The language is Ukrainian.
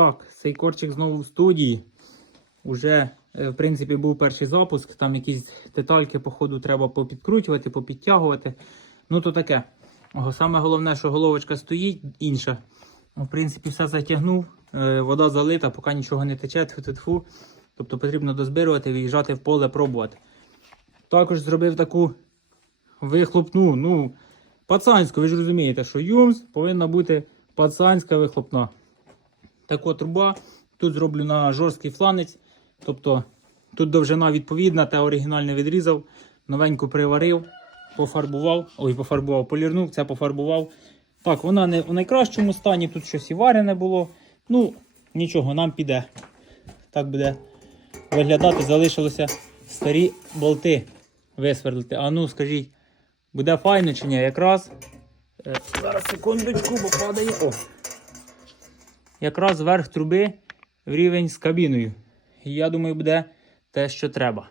Так, цей корчик знову в студії. Уже, е, в принципі, був перший запуск. Там якісь детальки, по ходу, треба попідкручувати, попідтягувати. Ну, то таке. Саме головне, що головочка стоїть інша. В принципі, все затягнув. Е, Вода залита, поки нічого не тече, тфу-тфу. Тобто потрібно дозбирувати, виїжджати в поле, пробувати. Також зробив таку вихлопну, ну, пацанську, ви ж розумієте, що Юмс повинна бути пацанська вихлопна. Така труба. Тут зроблю на жорсткий фланець. Тобто тут довжина відповідна, те оригінальне відрізав, новеньку приварив, пофарбував. Ой, пофарбував, полірнув, це пофарбував. Так, вона не в найкращому стані, тут щось і варене було. Ну, нічого, нам піде. Так буде виглядати, залишилося старі болти висверлити. А ну, скажіть, буде файно чи ні? Якраз. Е, зараз секундочку, бо падає. О. Якраз верх труби в рівень з кабіною. І я думаю, буде те, що треба.